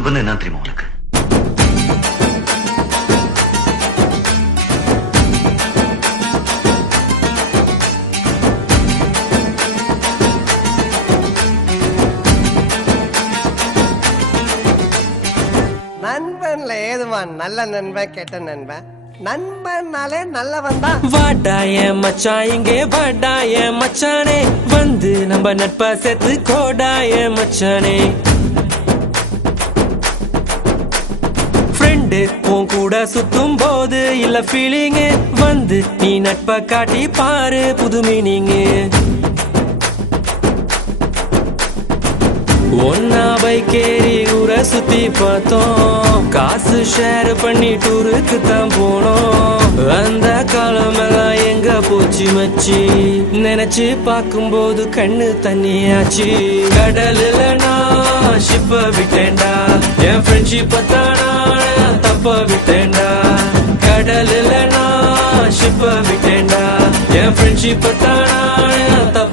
நண்பன் என்ன தெரியுமா உனக்கு? நண்பன்ல ஏதுவான் நல்ல நண்பன் கெட்ட நண்பன்? நண்பன்னாலே நல்லவன் தான். வாடாய மச்சான் இங்கே வாடாய மச்சானே, வந்து நம்ம நட்பா சேர்த்து கோடாய மச்சானே. ஃப்ரெண்டு உன் கூட சுத்தும் போது இல்ல ஃபீலிங்கு, வந்து நீ நட்பை காட்டி பாரு புது மீனிங்கு. ஒன்னா பைக்கேறி ஊரை சுத்தி பார்த்தோம், காசு ஷேர் பண்ணி டூருக்கு தான் போனோம். அந்த காலமெல்லாம் எங்க போச்சு மச்சி, நினைச்சு பார்க்கும்போது கண்ணு தண்ணியாச்சு. கடலுல நான் ஷிப்ப விட்டேன்டா, என் ஃப்ரெண்ட்ஷிப்ப தானா தப்ப விட்டேன்டா. கடலுல நான் ஷிப்ப விட்டேன்டா, என் ஃப்ரெண்ட்ஷிப்ப தானா தப்ப